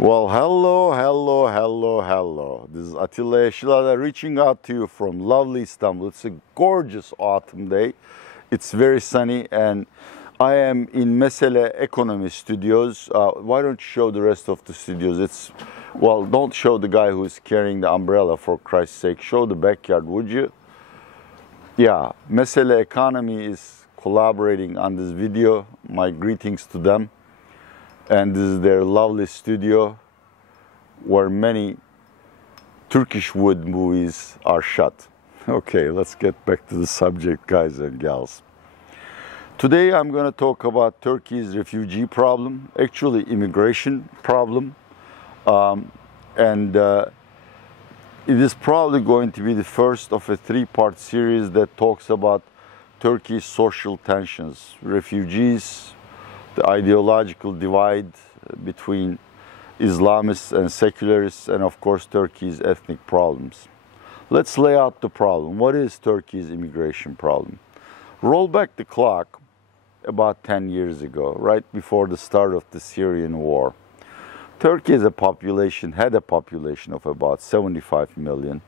Well, hello. This is Atilla Yeşilada reaching out to you from lovely Istanbul. It's a gorgeous autumn day. It's very sunny and I am in Mesele Economy Studios. Why don't you show the rest of the studios? Well, don't show the guy who's carrying the umbrella, for Christ's sake. Show the backyard, would you? Yeah, Mesele Economy is collaborating on this video. My greetings to them. And this is their lovely studio where many Turkish wood movies are shot. Okay, let's get back to the subject, guys and gals. Today I'm going to talk about Turkey's refugee problem, actually immigration problem. It is probably going to be the first of a three-part series that talks about Turkey's social tensions, refugees, the ideological divide between Islamists and secularists, and of course Turkey's ethnic problems. Let's lay out the problem. What is Turkey's immigration problem? Roll back the clock about 10 years ago, right before the start of the Syrian war. Turkey had a population of about 75 million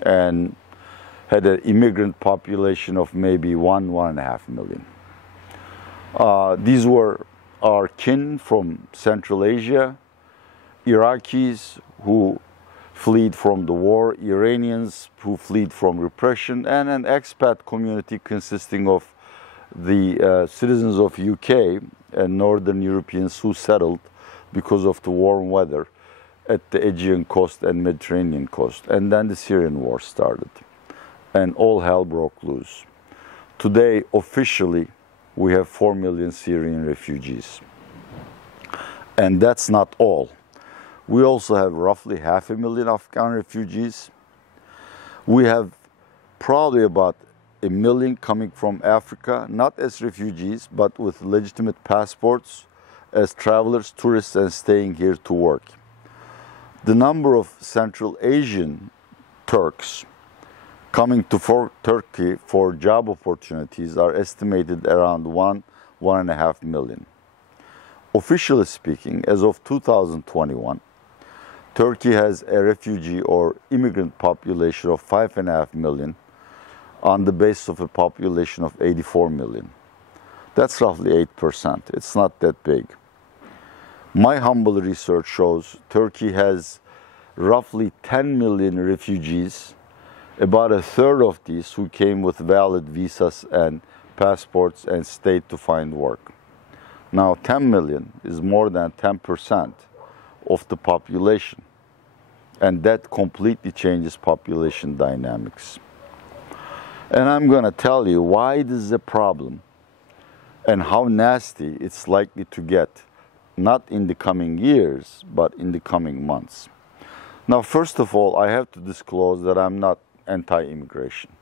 and had an immigrant population of maybe 1.5 million. These were our kin from Central Asia, Iraqis who fled from the war, Iranians who fled from repression, and an expat community consisting of the citizens of UK and Northern Europeans who settled because of the warm weather at the Aegean coast and Mediterranean coast. And then the Syrian war started, and all hell broke loose. Today, officially, we have 4 million Syrian refugees. And that's not all. We also have roughly 500,000 Afghan refugees. We have probably about 1 million coming from Africa, not as refugees, but with legitimate passports, as travelers, tourists, and staying here to work. The number of Central Asian Turks coming to Turkey for job opportunities are estimated around 1.5 million. Officially speaking, as of 2021, Turkey has a refugee or immigrant population of 5.5 million on the basis of a population of 84 million. That's roughly 8%. It's not that big. My humble research shows Turkey has roughly 10 million refugees, about a third of these who came with valid visas and passports and stayed to find work. Now 10 million is more than 10% of the population, and that completely changes population dynamics. And I'm going to tell you why this is a problem and how nasty it's likely to get, not in the coming years, but in the coming months. Now, first of all, I have to disclose that I'm not anti-immigration.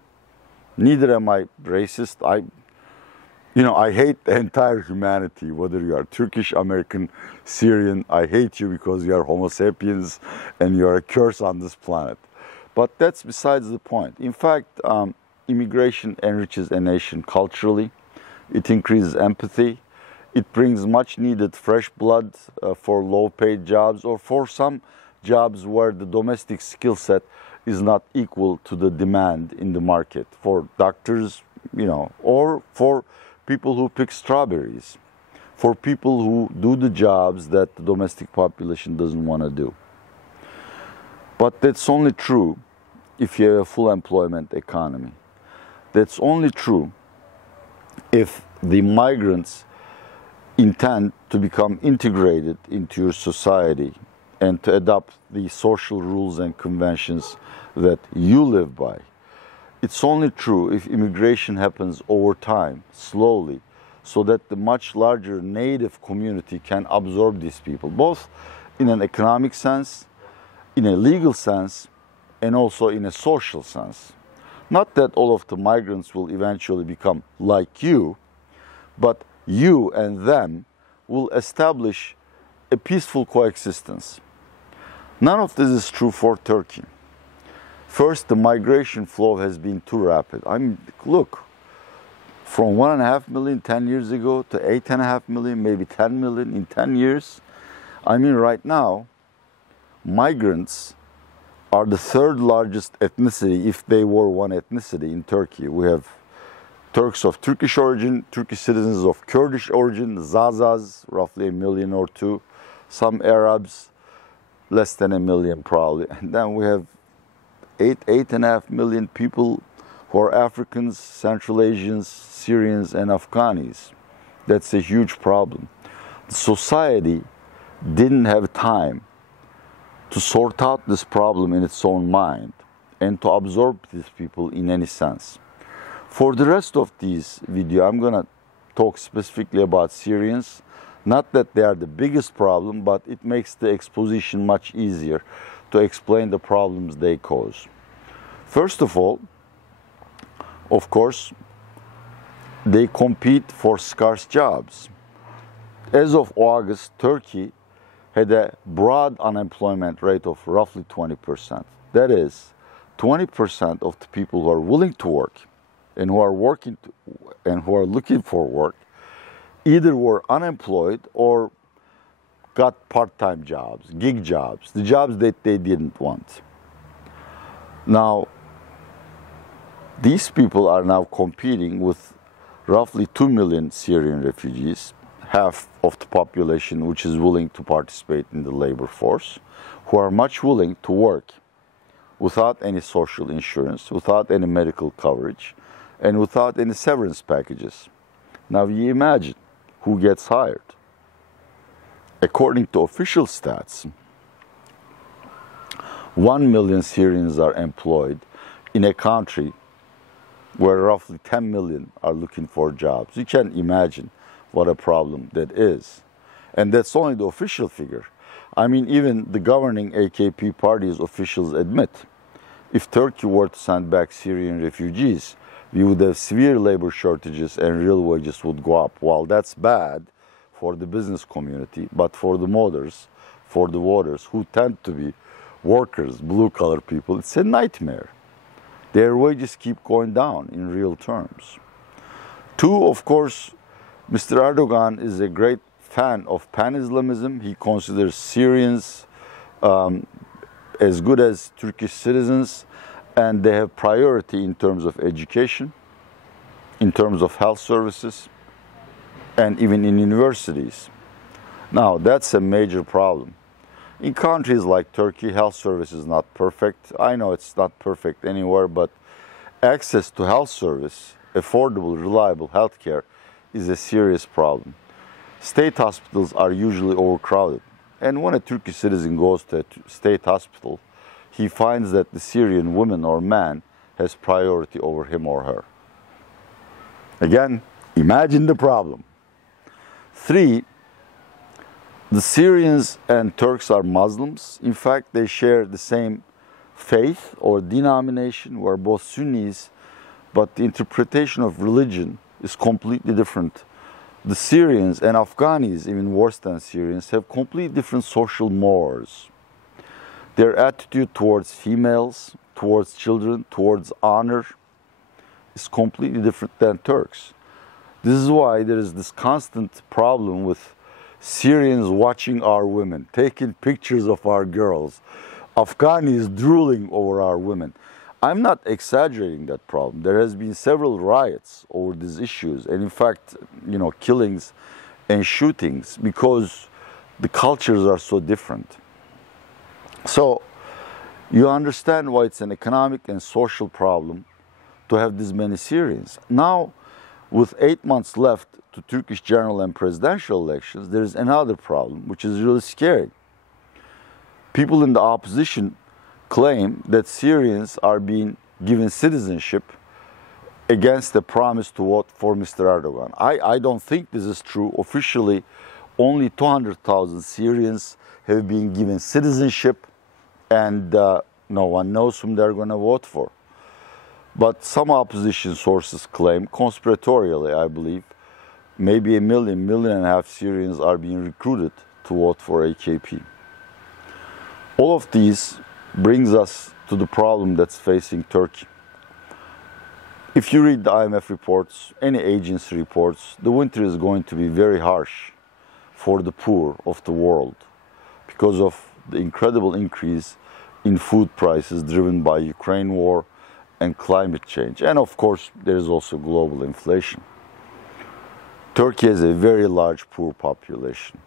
Neither am I racist. I hate the entire humanity, whether you are Turkish, American, Syrian. I hate you because you are Homo sapiens and you are a curse on this planet. But that's besides the point. In fact, immigration enriches a nation culturally. It increases empathy. It brings much needed fresh blood for low-paid jobs or for some jobs where the domestic skill set is not equal to the demand in the market, for doctors, or for people who pick strawberries, for people who do the jobs that the domestic population doesn't want to do. But that's only true if you have a full employment economy. That's only true if the migrants intend to become integrated into your society and to adopt the social rules and conventions that you live by. It's only true if immigration happens over time, slowly, so that the much larger native community can absorb these people, both in an economic sense, in a legal sense, and also in a social sense. Not that all of the migrants will eventually become like you, but you and them will establish a peaceful coexistence. None of this is true for Turkey. First, the migration flow has been too rapid. Look, from 1.5 million 10 years ago to 8.5 million, maybe 10 million in 10 years. I mean, right now, migrants are the third largest ethnicity if they were one ethnicity in Turkey. We have Turks of Turkish origin, Turkish citizens of Kurdish origin, Zazas, roughly 1 million or 2, some Arabs, less than 1 million probably. And then we have 8.5 million people who are Africans, Central Asians, Syrians, and Afghanis. That's a huge problem. The society didn't have time to sort out this problem in its own mind and to absorb these people in any sense. For the rest of this video, I'm going to talk specifically about Syrians. Not that they are the biggest problem, but it makes the exposition much easier to explain the problems they cause. First of all, of course, they compete for scarce jobs. As of August, Turkey had a broad unemployment rate of roughly 20%. That is, 20% of the people who are willing to work and who are working and who are looking for work either were unemployed or got part-time jobs, gig jobs, the jobs that they didn't want. Now, these people are now competing with roughly 2 million Syrian refugees, half of the population which is willing to participate in the labor force, who are much willing to work without any social insurance, without any medical coverage, and without any severance packages. Now you imagine who gets hired. According to official stats, 1 million Syrians are employed in a country where roughly 10 million are looking for jobs. You can imagine what a problem that is. And that's only the official figure. I mean, even the governing AKP party's officials admit, if Turkey were to send back Syrian refugees, we would have severe labor shortages and real wages would go up. While that's bad for the business community, but for the mothers, for the voters, who tend to be workers, blue-collar people, it's a nightmare. Their wages keep going down in real terms. Two, of course, Mr. Erdogan is a great fan of pan-Islamism. He considers Syrians as good as Turkish citizens, and they have priority in terms of education, in terms of health services, and even in universities. Now, that's a major problem. In countries like Turkey, health service is not perfect. I know it's not perfect anywhere, but access to health service, affordable, reliable health care, is a serious problem. State hospitals are usually overcrowded. And when a Turkish citizen goes to a state hospital, he finds that the Syrian woman or man has priority over him or her. Again, imagine the problem. Three, the Syrians and Turks are Muslims. In fact, they share the same faith or denomination. We're both Sunnis, but the interpretation of religion is completely different. The Syrians and Afghanis, even worse than Syrians, have completely different social mores. Their attitude towards females, towards children, towards honor is completely different than Turks. This is why there is this constant problem with Syrians watching our women, taking pictures of our girls, Afghanis drooling over our women. I'm not exaggerating that problem. There has been several riots over these issues, and in fact, killings and shootings because the cultures are so different. So you understand why it's an economic and social problem to have this many Syrians. Now, with 8 months left to Turkish general and presidential elections, there is another problem, which is really scary. People in the opposition claim that Syrians are being given citizenship against the promise to vote for Mr. Erdogan. I don't think this is true. Officially, only 200,000 Syrians have been given citizenship, and no one knows whom they're going to vote for. But some opposition sources claim, conspiratorially I believe, maybe 1 million, 1.5 million Syrians are being recruited to vote for AKP. All of these brings us to the problem that's facing Turkey. If you read the IMF reports, any agency reports, the winter is going to be very harsh for the poor of the world. because of the incredible increase in food prices driven by Ukraine war and climate change. And of course, there is also global inflation. Turkey has a very large poor population.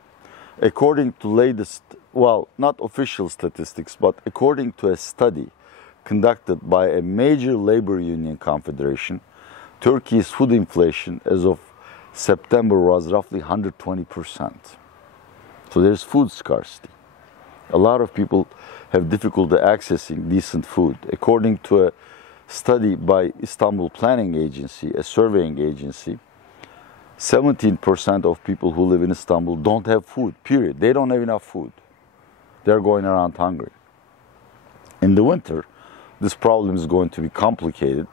According to latest, well, not official statistics, but according to a study conducted by a major labor union confederation, Turkey's food inflation as of September was roughly 120%. So there's food scarcity. A lot of people have difficulty accessing decent food. According to a study by Istanbul Planning Agency, a surveying agency, 17% of people who live in Istanbul don't have food, period. They don't have enough food. They're going around hungry. In the winter, this problem is going to be complicated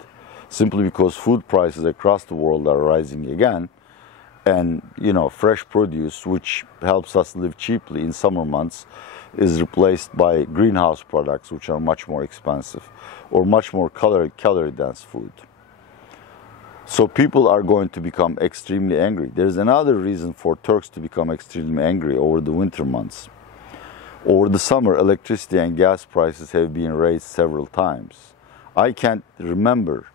simply because food prices across the world are rising again. And, fresh produce, which helps us live cheaply in summer months, is replaced by greenhouse products, which are much more expensive, or much more calorie-dense food. So people are going to become extremely angry. There's another reason for Turks to become extremely angry over the winter months. Over the summer, electricity and gas prices have been raised several times. I can't remember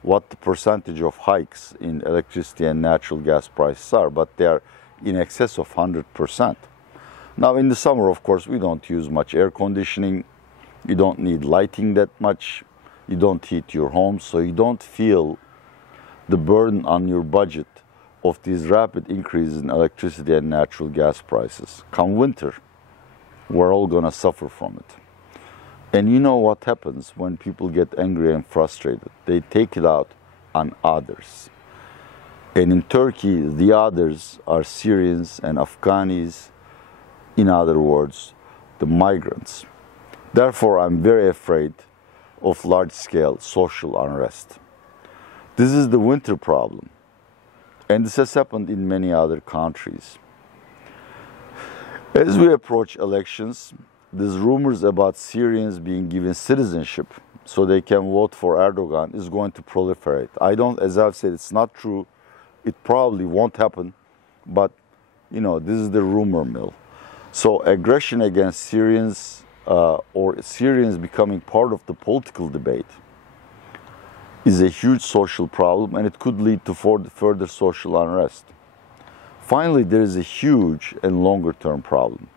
what the percentage of hikes in electricity and natural gas prices are, but they are in excess of 100%. Now, in the summer, of course, we don't use much air conditioning. You don't need lighting that much. You don't heat your home, so you don't feel the burden on your budget of these rapid increases in electricity and natural gas prices. Come winter, we're all going to suffer from it. And you know what happens when people get angry and frustrated? They take it out on others. And in Turkey, the others are Syrians and Afghanis, in other words, the migrants. Therefore, I'm very afraid of large-scale social unrest. This is the winter problem, and this has happened in many other countries. As we approach elections, these rumors about Syrians being given citizenship so they can vote for Erdogan is going to proliferate. As I've said, it's not true. It probably won't happen, but this is the rumor mill. So aggression against Syrians or Syrians becoming part of the political debate is a huge social problem, and it could lead to further social unrest. Finally, there is a huge and longer-term problem.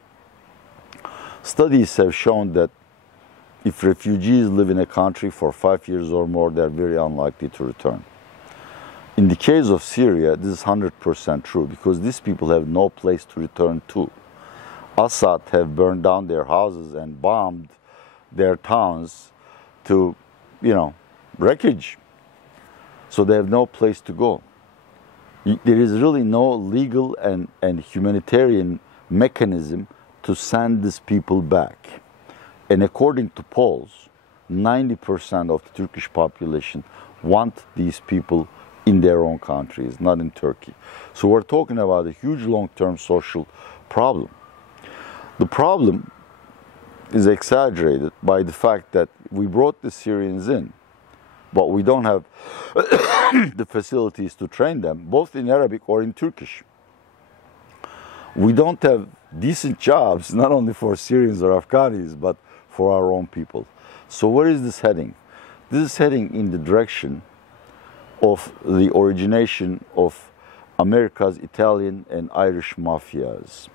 Studies have shown that if refugees live in a country for 5 years or more, they are very unlikely to return. In the case of Syria, this is 100% true because these people have no place to return to. Assad have burned down their houses and bombed their towns to, wreckage. So they have no place to go. There is really no legal and humanitarian mechanism to send these people back. And according to polls, 90% of the Turkish population want these people in their own countries, not in Turkey. So we're talking about a huge long-term social problem. The problem is exaggerated by the fact that we brought the Syrians in, but we don't have the facilities to train them, both in Arabic or in Turkish. We don't have decent jobs, not only for Syrians or Afghanis, but for our own people. So where is this heading? This is heading in the direction of the origination of America's Italian and Irish mafias.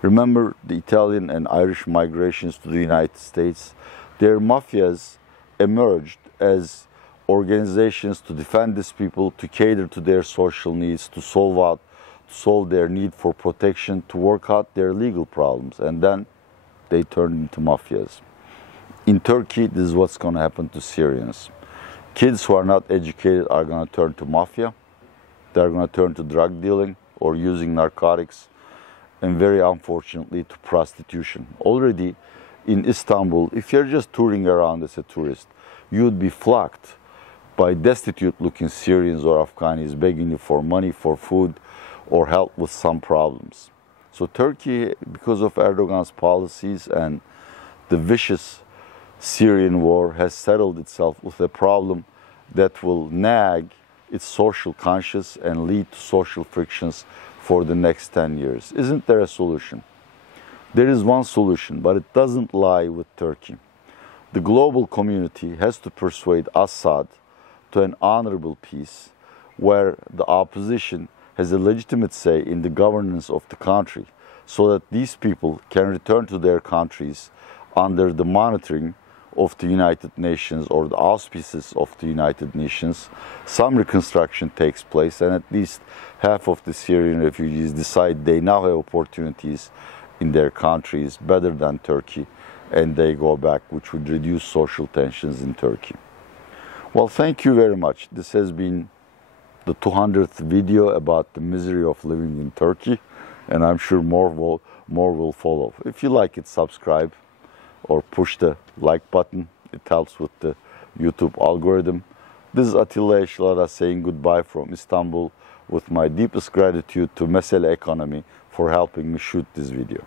Remember the Italian and Irish migrations to the United States? Their mafias emerged as organizations to defend these people, to cater to their social needs, to solve their need for protection, to work out their legal problems, and then they turned into mafias. In Turkey, this is what's going to happen to Syrians. Kids who are not educated are going to turn to mafia. They're going to turn to drug dealing or using narcotics, and very unfortunately to prostitution. Already in Istanbul, if you're just touring around as a tourist, you'd be flocked by destitute-looking Syrians or Afghanis begging you for money, for food, or help with some problems. So Turkey, because of Erdogan's policies and the vicious Syrian war, has settled itself with a problem that will nag its social conscience and lead to social frictions for the next 10 years. Isn't there a solution? There is one solution, but it doesn't lie with Turkey. The global community has to persuade Assad to an honorable peace where the opposition has a legitimate say in the governance of the country, so that these people can return to their countries under the monitoring of the United Nations or the auspices of the United Nations. Some reconstruction takes place, and at least half of the Syrian refugees decide they now have opportunities in their countries better than Turkey, and they go back, which would reduce social tensions in Turkey. Well, thank you very much. This has been the 200th video about the misery of living in Turkey, and I'm sure more will follow. If you like it, subscribe or push the like button. It helps with the YouTube algorithm. This is Atilla Eşlara saying goodbye from Istanbul with my deepest gratitude to Mesele Economy for helping me shoot this video.